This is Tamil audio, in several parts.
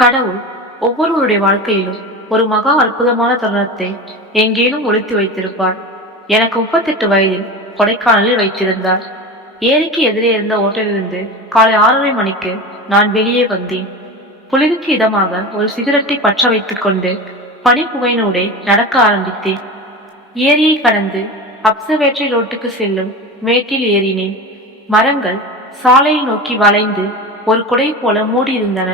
கடவுள் ஒவ்வொருவருடைய வாழ்க்கையிலும் ஒரு மகா அற்புதமான தருணத்தை எங்கேனும் ஒளித்து வைத்திருப்பார். எனக்கு 38 வயதில் கொடைக்கானலில் வைத்திருந்தார். ஏரிக்கு எதிரே இருந்த ஓட்டலிலிருந்து காலை 6:30 மணிக்கு நான் வெளியே வந்தேன். குளிருக்கு இதமாக ஒரு சிகரெட்டை பற்ற வைத்துக் கொண்டு பனிப்புகையினூடே நடக்க ஆரம்பித்தேன். ஏரியை கடந்து அப்சர்வேட்டரி ரோட்டுக்கு செல்லும் மேட்டில் ஏறினேன். மரங்கள் சாலையை நோக்கி வளைந்து ஒரு குடை போல மூடியிருந்தன.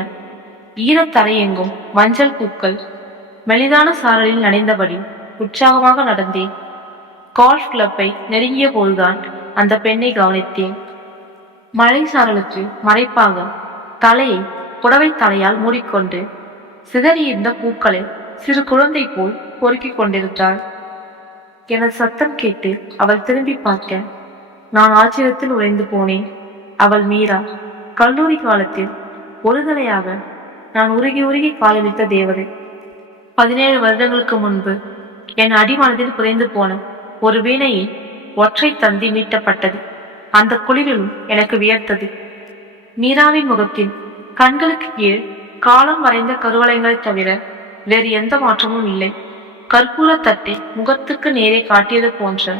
ஈரத்தரையெங்கும் மஞ்சள் பூக்கள் மெலிதான சாரலில் நனைந்தபடி உற்சாகமாக நடந்தேன். கால்ஃப் கிளப்பை நெருங்கிய போதுதான் அந்த பெண்ணை கவனித்தேன். மழை சாரலுக்கு மறைப்பாக தலையை புடவை தலையால் மூடிக்கொண்டு சிதறியிருந்த பூக்களை சிறு குழந்தை போல் பொறுக்கிக் கொண்டிருந்தாள். எனது சத்தம் கேட்டு அவள் திரும்பி பார்க்க நான் ஆச்சரியத்தில் உறைந்து போனேன். அவள் மீரா. கல்லூரி காலத்தில் ஒரு தலையாக நான் உருகி உருகி காலளித்த தேவதை. 17 வருடங்களுக்கு முன்பு என் அடிமனதில் புதைந்து போன ஒரு வீணையில் ஒற்றை தந்தி மீட்டப்பட்டது. அந்த குளிரிலும் எனக்கு வியர்த்தது. மீராவின் முகத்தில் கண்களுக்கு கீழ் காலம் வரைந்த கருவளையங்களை தவிர வேறு எந்த மாற்றமும் இல்லை. கற்பூர தட்டை முகத்துக்கு நேரே காட்டியது போன்ற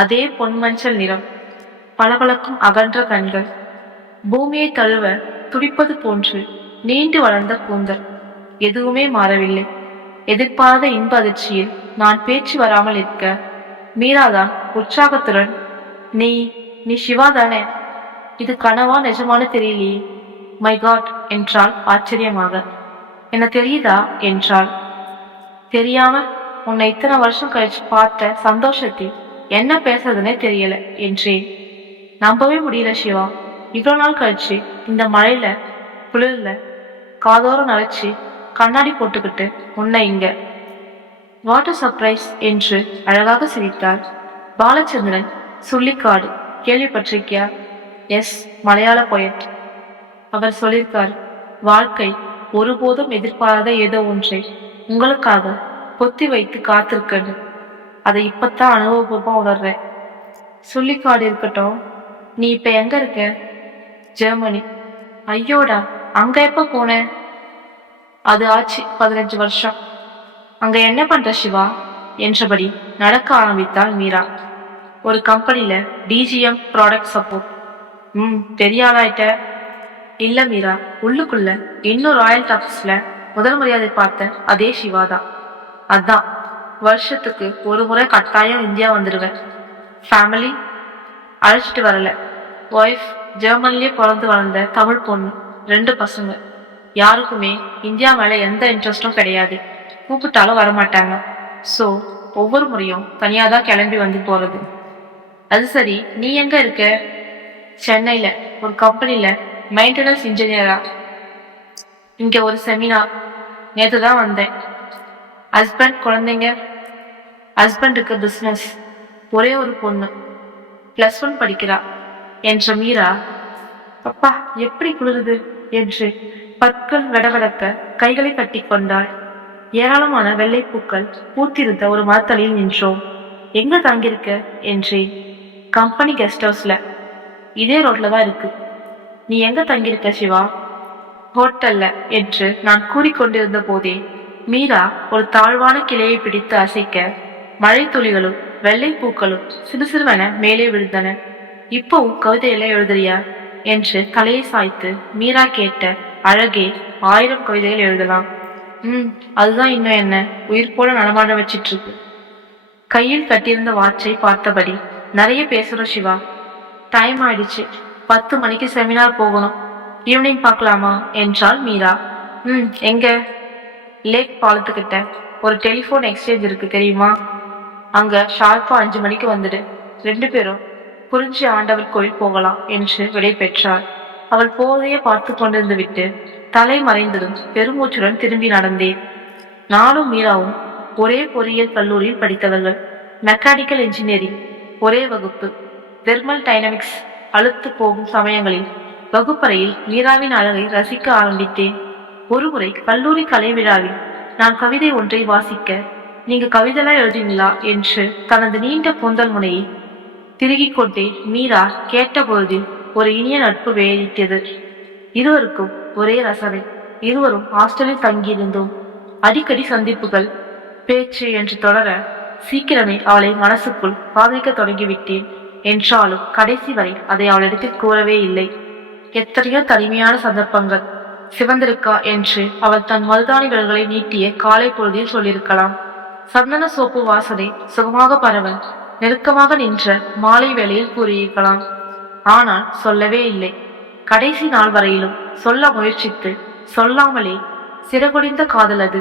அதே பொன்மஞ்சள் நிறம், பளபளக்கும் அகன்ற கண்கள், பூமியை தழுவ துடிப்பது போன்று நீண்டு வளர்ந்த கூந்தல், எதுவுமே மாறவில்லை. எதிர்பாராத இன்ப அதிர்ச்சியில் நான் பேச்சு வராமல் இருக்க மீராதான் உற்சாகத்துடன், நீ நீ சிவா தானே? இது கனவா நிஜமான தெரியலையே. மை காட் என்றாள் ஆச்சரியமாக. என்ன தெரியுதா என்றாள். தெரியாம உன்னை இத்தனை வருஷம் கழிச்சு பார்த்த சந்தோஷத்தில் என்ன பேசுறதுன்னே தெரியல என்றேன். நம்பவே முடியல சிவா. இவ்வளவு நாள் கழிச்சு இந்த மழையில குளிர்ல காதோரம் நரைச்சு கண்ணாடி போட்டுக்கிட்டு உன்னை இங்க. வாட்டர் சர்ப்ரைஸ் என்று அழகாக சிரித்தார். பாலச்சந்திரன் சுள்ளிக்காடு கேள்விப்பட்டிருக்கியா? எஸ், மலையாள பொயட். அவர் சொல்லியிருக்கார், வாழ்க்கை ஒருபோதும் எதிர்பாராத ஏதோ ஒன்றை உங்களுக்காக பொத்தி வைத்து காத்திருக்கன்னு. அதை இப்பத்தான் அனுபவபூர்வமா உணர்றேன். சுள்ளிக்காடு இருக்கட்டும், நீ இப்ப எங்க இருக்க? ஜெர்மனி. ஐயோடா, அங்க எப்ப போன? அது ஆச்சு 15 வருஷம். அங்க என்ன பண்ற சிவா என்றபடி நடக்க ஆரம்பித்தாள் மீரா. ஒரு கம்பெனில டிஜிஎம் ப்ராடக்ட் சப்போர்ட். பெரிய ஆளாயிட்ட. இல்ல மீரா, உள்ளுக்குள்ள இன்னும் ராயல் டாக்ஸ்ல முதல் மரியாதை பார்த்த அதே சிவாதான். அதான் வருஷத்துக்கு ஒரு முறை கட்டாயம் இந்தியா வந்துடுவேன். ஃபேமிலி அழைச்சிட்டு வரல. ஒய்ஃப் ஜெர்மனிலே பிறந்து வளர்ந்த தமிழ் பொண்ணு, 2 பசங்க. யாருக்குமே இந்தியா மேல எந்த இன்ட்ரெஸ்டும் கிடையாது. கூப்பிட்டாலும் வரமாட்டாங்க. ஸோ ஒவ்வொரு முறையும் தனியாதான் கிளம்பி வந்து போறது. அது சரி, நீ எங்க இருக்க? சென்னையில ஒரு கம்பெனில மெயின்டெனன்ஸ் இன்ஜினியரா. இங்க ஒரு செமினார். நேற்று தான் வந்தேன். ஹஸ்பண்ட், குழந்தைங்க? ஹஸ்பண்டுக்கு பிஸ்னஸ். ஒரே ஒரு பொண்ணு, +1 படிக்கிறா என்ற மீரா. அப்பா எப்படி குளிருது என்று பற்கள் வெடவெடக்க கைகளை கட்டி கொண்டாள். ஏராளமான வெள்ளைப்பூக்கள் பூத்திருந்த ஒரு மரத்தடியில் நின்றோம். எங்க தங்கியிருக்க என்றேன். கம்பெனி கெஸ்ட் ஹவுஸ்ல. இதே ரோட்ல தான் இருக்கு. நீ எங்க தங்கியிருக்க சிவா? ஹோட்டல்ல என்று நான் கூறிக்கொண்டிருந்த போதே மீரா ஒரு தாழ்வான கிளையை பிடித்து அசைக்க மழை துளிகளும் வெள்ளை பூக்களும் சிறுசிறுவென மேலே விழுந்தன. இப்பவும் கவிதையெல்லாம் எழுதுறியா என்று தலையை சாய்த்து மீரா கேட்ட, அழகே 1000 கவிதைகள் எழுதலாம். அதுதான் இன்னும் என்ன உயிர் போல நடமாட வச்சிட்டு இருக்கு. கையில் கட்டியிருந்த வாட்சை பார்த்தபடி, நிறைய பேசுறோம் சிவா. டைம் ஆயிடுச்சு. 10 மணிக்கு செமினார் போகணும். ஈவினிங் பார்க்கலாமா என்றாள் மீரா. எங்க? லேக் பாலத்துக்கிட்ட ஒரு டெலிஃபோன் எக்ஸ்சேஞ்ச் இருக்கு, தெரியுமா? அங்க ஷார்ப்பா 5 மணிக்கு வந்துடு. 2 பேரும் குறிஞ்சி ஆண்டவர் கோயில் போகலாம் என்று விடை பெற்றாள். அவள் போதையே பார்த்து கொண்டிருந்து விட்டு தலை மறைந்ததும் பெருமூச்சுடன் திரும்பி நடந்தேன். நானும் மீராவும் ஒரே பொறியியல் கல்லூரியில் படித்தவர்கள். மெக்கானிக்கல் இன்ஜினியரிங் ஒரே வகுப்பு. தெர்மல் டைனமிக்ஸ் அழுத்து போகும் சமயங்களில் வகுப்பறையில் மீராவின் அழகை ரசிக்க ஆரம்பித்தேன். ஒருமுறை கல்லூரி கலை விழாவில் நான் கவிதை ஒன்றை வாசிக்க, நீங்க கவிதைலாம் எழுதுவீங்களா என்று தனது நீண்ட கூந்தல் முனையை திருகிக் கொண்டே மீரா கேட்ட பொழுதில் ஒரு இனிய நட்பு வேடித்தது. இருவருக்கும் ஒரே ரசனை. இருவரும் ஹாஸ்டலில் தங்கியிருந்தோம். அடிக்கடி சந்திப்புகள், பேச்சு என்று தொடர சீக்கிரமே அவளை மனசுக்குள் காதலிக்க தொடங்கிவிட்டேன். என்றாலும் கடைசி வரை அதை அவளிடத்தில் கூறவே இல்லை. எத்தனையோ தனிமையான சந்தர்ப்பங்கள் சிவந்திருக்கா என்று அவள் தன் மருதாணி விரல்களை நீட்டிய காலை பொழுதில் சொல்லியிருக்கலாம். சந்தன சோப்பு வாசனை சுகமாக பரவ நெருக்கமாக நின்ற மாலை வேளையில் கூறியிருக்கலாம். ஆனால் சொல்லவே இல்லை. கடைசி நாள் வரையிலும் சொல்ல முயற்சித்து சொல்லாமலே சிறகுடிந்த காதல் அது.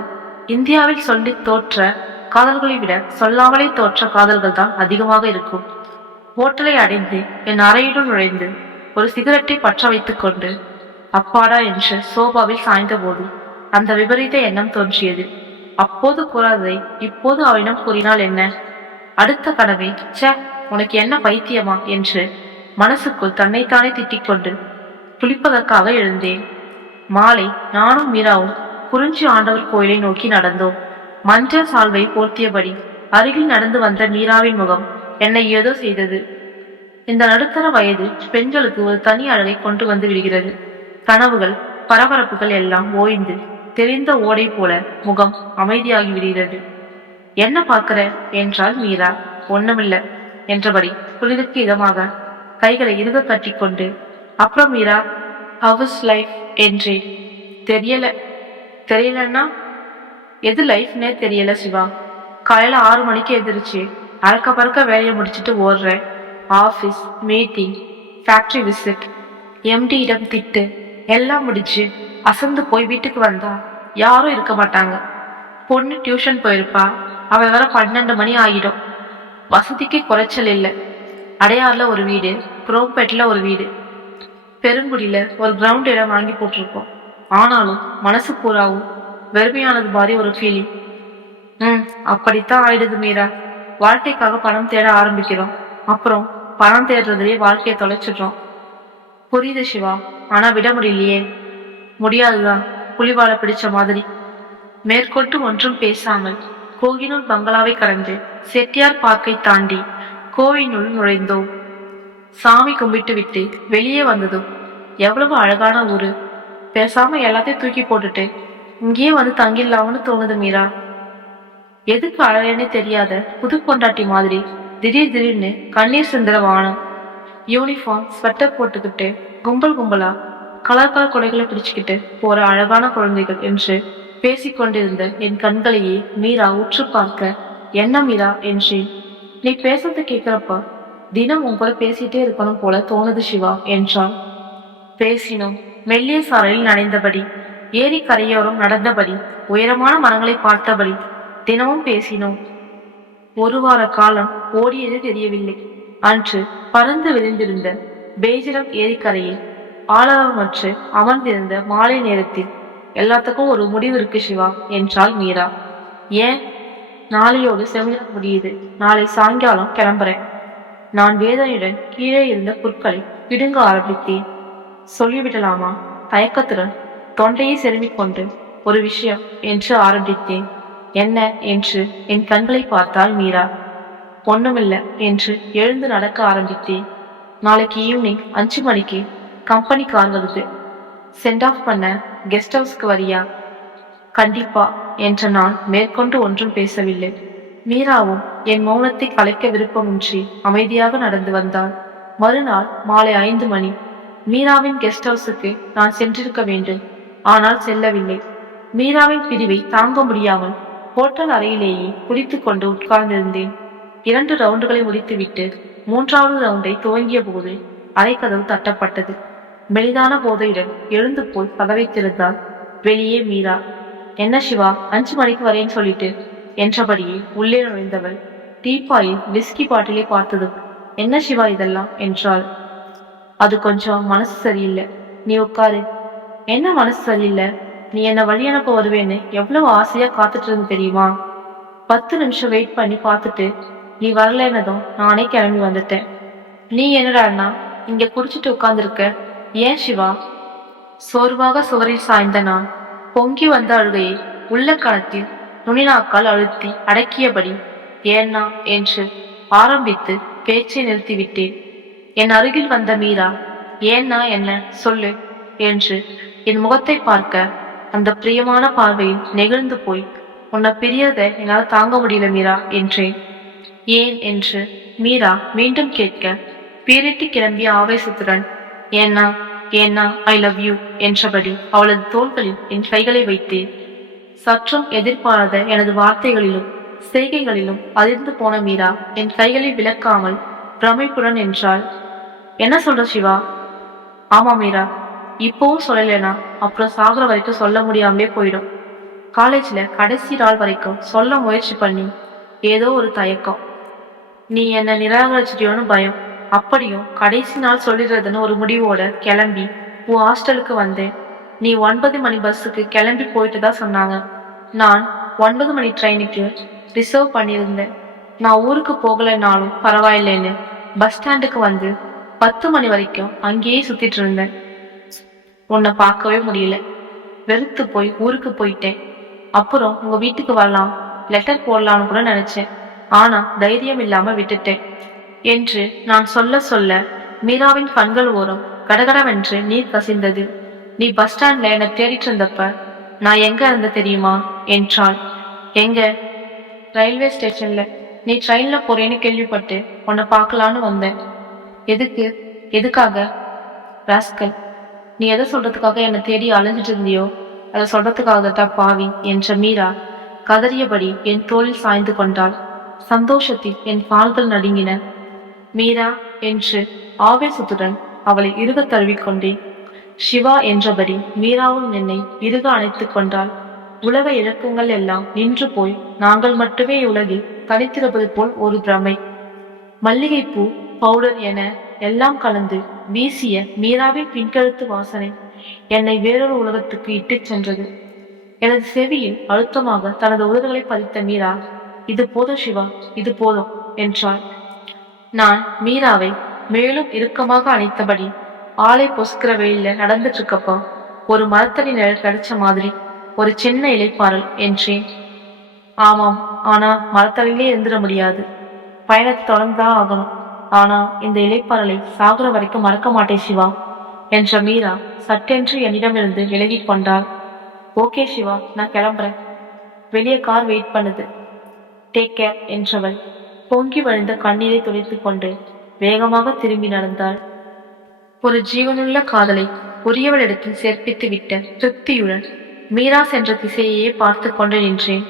இந்தியாவில் சொல்லி தோற்ற காதல்களை விட சொல்லாமலே தோற்ற காதல்கள் தான் அதிகமாக இருக்கும். ஹோட்டலை அடைந்து என் அறையினுள் நுழைந்து ஒரு சிகரெட்டை பற்ற வைத்துக் கொண்டு அப்பாடா என்று சோபாவில் சாய்ந்த போது அந்த விபரீத எண்ணம் தோன்றியது. அப்போது கூறாததை இப்போது அவனிடம் கூறினால் என்ன? அடுத்த கனவை சே, உனக்கு என்ன பைத்தியமா என்று மனசுக்குள் தன்னைத்தானே திட்டிக் கொண்டு குளிப்பதற்காக எழுந்தேன். மாலை நானும் மீராவும் குறிஞ்சி ஆண்டவர் கோயிலை நோக்கி நடந்தோம். மஞ்சள் சால்வை போர்த்தியபடி அருகில் நடந்து வந்த மீராவின் முகம் என்னை ஏதோ செய்தது. இந்த நடுத்தர வயது பெண்களுக்கு ஒரு தனி அழகை கொண்டு வந்து விடுகிறது. கனவுகள், பரபரப்புகள் எல்லாம் ஓய்ந்து தெரிந்த ஓடை போல முகம் அமைதியாகி விடுகிறது. என்ன பார்க்கிற என்றாள் மீரா. ஒண்ணுமில்ல என்றபடி குளிருக்கு இதமாக கைகளை இறுக கட்டி கொண்டு, அப்புறம் மீரா, ஹவ் லைஃப் என்றேன். தெரியலன்னா எது லைஃப்னே தெரியல சிவா. காலையில 6 மணிக்கு எதிர்ச்சு அறக்க பறக்க வேலையை முடிச்சுட்டு ஓடுறேன். Office meeting, factory visit, MD இடம் திட்டு எல்லாம் முடிச்சு அசந்து போய் வீட்டுக்கு வந்தா யாரும் இருக்க மாட்டாங்க. பொண்ணு டியூஷன் போயிருப்பா. அவ வர 12 மணி ஆகிடும். வசதிக்கு குறைச்சல் இல்லை. அடையாறுல ஒரு வீடு, குரோம்பேட்டில் ஒரு வீடு, பெருங்குடியில ஒரு கிரவுண்ட் இடம் வாங்கி போட்டிருக்கோம். ஆனாலும் மனசு பூராவும் வெறுமையானது மாதிரி ஒரு ஃபீலிங். அப்படித்தான் ஆயிடுது மீரா. வாழ்க்கைக்காக பணம் தேட ஆரம்பிக்கிறோம். அப்புறம் பணம் தேடுறதுலேயே வாழ்க்கையை தொலைச்சிடுறோம். புரியுது சிவா, ஆனா விட முடியலையே. முடியாதுதான், புலிவாலை பிடிச்ச மாதிரி. மேற்கொண்டு ஒன்றும் பேசாமல் கோகினூர் பங்களாவை கடந்து செட்டியார் பார்க்கை தாண்டி கோவினுள் நுழைந்தோம். சாமி கும்பிட்டு விட்டு வெளியே வந்ததும் எவ்வளவு அழகான ஊரு. பேசாம எல்லாத்தையும் தூக்கி போட்டுட்டு இங்கேயே வந்து தங்கிடலாம்னு தோணுது மீரா. எதுக்கு அழகேன்னு தெரியாத புது பொண்டாட்டி மாதிரி திடீர்னு கண்ணீர் சிந்துற வானம். யூனிஃபார்ம், ஸ்வெட்டர் போட்டுக்கிட்டு கும்பல் கும்பலா கலர் கொடைகளை பிடிச்சுக்கிட்டு போற அழகான குழந்தைகள் என்று பேசிக்கொண்டிருந்த என் கண்களையே மீரா உற்று பார்க்க, என்ன மீரா என்றேன். நீ பேசுறது கேட்கிறப்ப தினம் உங்களை பேசிட்டே இருக்கணும் போல தோணுது சிவா என்றான். பேசினோம். மெல்லிய சாரலில் நனைந்தபடி, ஏரி கரையோரம் நடந்தபடி, உயரமான மரங்களை பார்த்தபடி தினமும் பேசினோம். 1 வார காலம் ஓடியது தெரியவில்லை. அன்று பறந்து விரிந்திருந்த பேஜிரம் ஏரிக்கரையில் ஆளவமற்று அமர்ந்திருந்த மாலை நேரத்தில் எல்லாத்துக்கும் ஒரு முடிவு இருக்கு சிவா என்றாள் மீரா. ஏன்? நாளையோடு செமினார் முடியுது. நாளை சாயங்காலம் கிளம்புறேன். நான் வேதனையுடன் கீழே இருந்த புற்களை பிடுங்க ஆரம்பித்தேன். சொல்லிவிடலாமா? தயக்கத்துடன் தொண்டையை செருமிக் கொண்டு ஒரு விஷயம் என்று ஆரம்பித்தேன். என்ன என்று என் கண்களை பார்த்தாள் மீரா. ஒண்ணுமில்ல என்று எழுந்து நடக்க ஆரம்பித்தேன். நாளைக்கு ஈவினிங் 5 மணிக்கு கம்பெனி கார் வருது. சென்ட் ஆஃப் பண்ண கெஸ்ட் ஹவுஸ்க்கு வரியா? கண்டிப்பா என்ற நான் மேற்கொண்டு ஒன்றும் பேசவில்லை. மீராவும் என் மௌனத்தை கலைக்க விருப்பமின்றி அமைதியாக நடந்து வந்தாள். மறுநாள் மாலை 5 மணி. மீராவின் கெஸ்ட் ஹவுஸுக்கு நான் சென்றிருக்க வேண்டும். ஆனால் செல்லவில்லை. மீராவின் பிரிவை தாங்க முடியாமல் ஹோட்டல் அறையிலேயே குளித்து கொண்டு உட்கார்ந்திருந்தேன். 2 ரவுண்டுகளை முடித்துவிட்டு 3வது ரவுண்டை துவங்கிய போது அறைக்கதவு தட்டப்பட்டது. மெலிதான போதையுடன் எழுந்து போய் கதவை திறந்தாள். வெளியே மீரா. என்ன சிவா, 5 மணிக்கு வரேன்னு சொல்லிட்டு என்றபடியே உள்ளே நுழைந்தவள் டீப்பாயில் விஸ்கி பாட்டிலை பார்த்ததும், என்ன சிவா இதெல்லாம் என்றாள். அது கொஞ்சம் மனசு சரியில்லை, நீ உட்காரு. என்ன மனசு சரியில்லை? நீ என்ன வழி அனுப்ப வருவேன்னு எவ்வளவு ஆசையா காத்துட்டு இருந்து தெரியுமா? 10 நிமிஷம் வெயிட் பண்ணி பார்த்துட்டு நீ வரலன்னதும் நானே கிளம்பி வந்துட்டேன். நீ என்னடான்னா இங்க குடிச்சிட்டு உட்கார்ந்துருக்க? ஏன் சிவா? சோர்வாக சுவரில் சாய்ந்த நான் பொங்கி வந்த அழுகையை உள்ள கணத்தில் நுனிநாக்கால் அழுத்தி அடக்கியபடி ஏன்னா என்று ஆரம்பித்து பேச்சை நிறுத்திவிட்டேன். என் அருகில் வந்த மீரா, ஏன்னா என்ன சொல்லு என்று என் முகத்தை பார்க்க அந்த பிரியமான பார்வையில் நெகிழ்ந்து போய், உன்னை பிரியறத என்னால் தாங்க முடியல மீரா என்றேன். ஏன் என்று மீரா மீண்டும் கேட்க, பீரிட்டு கிளம்பிய ஆவேசத்துடன், ஏன்னா ஏன்னா ஐ லவ் யூ என்றபடி அவளது தோள்களில் என் கைகளை வைத்தேன். சற்றும் எதிர்பாராத எனது வார்த்தைகளிலும் செய்கைகளிலும் அதிர்ந்து போன மீரா என் கைகளை விலக்காமல் பிரமிப்புடன் என்றாள். என்ன சொல்ற சிவா? ஆமா மீரா, இப்பவும் சொல்லலைனா அப்புறம் சாகுற வரைக்கும் சொல்ல முடியாமலே போயிடும். காலேஜ்ல கடைசி நாள் வரைக்கும் சொல்ல முயற்சி பண்ணி ஏதோ ஒரு தயக்கம். நீ என்ன நிராகரிச்சிட்டியோன்னு பயம். அப்படியும் கடைசி நாள் சொல்லிடுறதுன்னு ஒரு முடிவோட கிளம்பி உன் ஹாஸ்டலுக்கு வந்தேன். நீ 9 மணி பஸ்ஸுக்கு கிளம்பி போயிட்டு தான் சொன்னாங்க. நான் 9 மணி ட்ரெயினுக்கு ரிசர்வ் பண்ணியிருந்தேன். நான் ஊருக்கு போகலைனாலும் பரவாயில்லைன்னு பஸ் ஸ்டாண்டுக்கு வந்து 10 மணி வரைக்கும் அங்கேயே சுத்திட்டு இருந்தேன். உன்னை பார்க்கவே முடியல. வெறுத்து போய் ஊருக்கு போயிட்டேன். அப்புறம் உங்க வீட்டுக்கு வரலாம், லெட்டர் போடலான்னு கூட நினைச்சேன். ஆனா தைரியம் இல்லாம விட்டுட்டேன் என்று நான் சொல்ல சொல்ல மீராவின் கண்கள் ஓரம் கடகடவென்று நீர் கசிந்தது. நீ பஸ் ஸ்டாண்ட்ல என்னை தேடிட்டு இருந்தப்ப நான் எங்க இருந்த தெரியுமா என்றாள். எங்க? ரயில்வே ஸ்டேஷன்ல. நீ ட்ரெயின்ல போறேன்னு கேள்விப்பட்டு உன்னை பார்க்கலான்னு வந்தேன். எதுக்கு? எதுக்காக? ராஸ்கல், நீ எதை சொல்றதுக்காக என்னை தேடி அலைஞ்சிட்டு இருந்தியோ அதை சொல்றதுக்காகத்தான் பாவி என்ற மீரா கதறியபடி என் தோளில் சாய்ந்து கொண்டாள். சந்தோஷத்தில் என் கால்கள் நடுங்கின. மீரா என்று ஆவேசத்துடன் அவளை இறுக தழுவிக்கொண்டேன். சிவா என்றபடி மீராவும் என்னை இறுக அணைத்துக் கொண்டாள். உலக இழக்கங்கள் எல்லாம் நின்று போய் நாங்கள் மட்டுமே உலகில் தனித்திருப்பது போல் ஒரு பிரமை. மல்லிகைப்பூ, பவுடர் என எல்லாம் கலந்து வீசிய மீராவின் பின்கழுத்து வாசனை என்னை வேறொரு உலகத்துக்கு இட்டுச் சென்றது. எனது செவியில் அழுத்தமாக தனது உதடுகளை பதித்த மீரா, இது போதும் சிவா, இது போதும் என்றாள். நான் மீராவை மேலும் இறுக்கமாக அணைத்தபடி ஆளை பொசுக்கிற வெயில்ல நடந்துட்டு இருக்கப்போ ஒரு மரத்தடி நிழல் கிடைச்ச மாதிரி ஒரு சின்ன இலைப்பாறல் என்றேன். ஆமாம், ஆனா மரத்தடியிலே இருந்துட முடியாது. பயணத்தை தொடர்ந்துதான் ஆகணும். ஆனா இந்த இலைப்பாறலை சாகுற வரைக்கும் மறக்க மாட்டேன் சிவா என்ற மீரா சட்டென்று என்னிடமிருந்து விலகி கொண்டாள். ஓகே சிவா, நான் கிளம்புறேன். வெளியே கார் வெயிட் பண்ணுது. டேக் கேர் என்றவள் பொங்கி வழிந்த கண்ணீரை துடைத்துக் கொண்டு வேகமாக திரும்பி நடந்தாள். ஒரு ஜீவனுள்ள காதலை உரியவளிடத்தில் சேர்ப்பித்து விட்ட திருப்தியுடன் மீரா சென்ற திசையையே பார்த்து கொண்டு நின்றேன்.